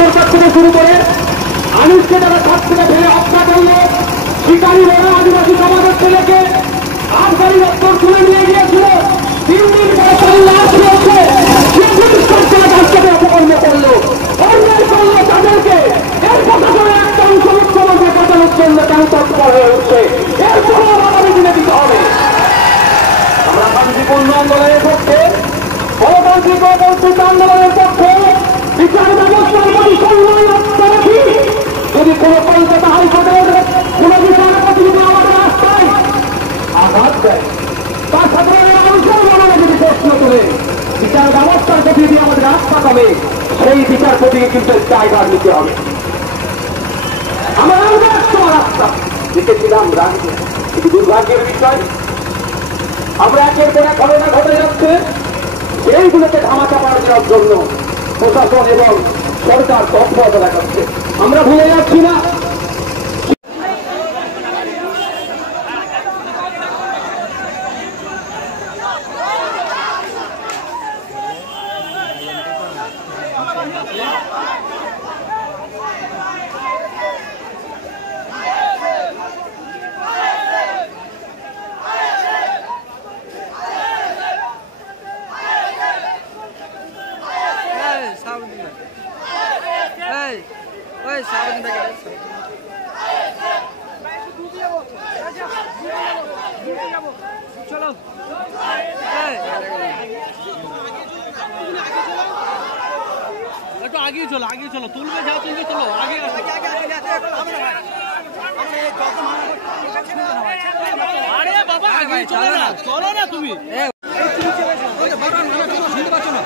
সরকার থেকে শুরু করে আনুষকে তারা ছাদ থেকে ফেলে হত্যা করলো, শিকারী বড় আদিবাসী সমাজের ছেলেকে আফগানি দপ্তর তুলে নিয়ে গিয়েছিল, 3 দিন পরে তার লাশ রয়েছে, সে পুলিশ সরকার তার সাথে অপকর্ম করলো, অন্যায় করলো তাদেরকে। এর প্রশাসনের একটা অংশ মুখ্যমন্ত্রী বাঁচানোর জন্য কেন তৎপর হয়ে উঠছে, এর জবাব আগামী দিনে দিতে হবে। আমরা শান্তিপূর্ণ আন্দোলনের পক্ষে, গণতান্ত্রিক ও বৌদ্ধিক আন্দোলনের পক্ষে, বিচার ব্যবস্থার প্রতি সম্মান রাখি। যদি কোন কলকাতা হাইকোর্টের কোন বিচারপতি যদি আমাদের রাস্তায় আঘাত দেয়, তার সাথে মুসলমানরা যদি প্রশ্ন করে বিচার ব্যবস্থার প্রতি যদি আমাদের রাস্তা পাবে, সেই বিচারপতিকে কিন্তু দায়ভার নিতে হবে। আমরা রাস্তা লিখেছিলাম রাখবো, কিন্তু দুর্ভাগ্যের বিষয় আমরা একের পর এক ঘটনা ঘটে যাচ্ছে, সেইগুলোকে ধামাচাপা দেওয়ার জন্য প্রশাসন এবং সরকার তৎপরতা দেখাচ্ছে। আমরা ভুলে যাচ্ছি না চলো একটু আগে চলো তুলবে যা তুলবে চলো আগে আরে বাবা আগে চলো না তুমি শুনতে পাচ্ছ না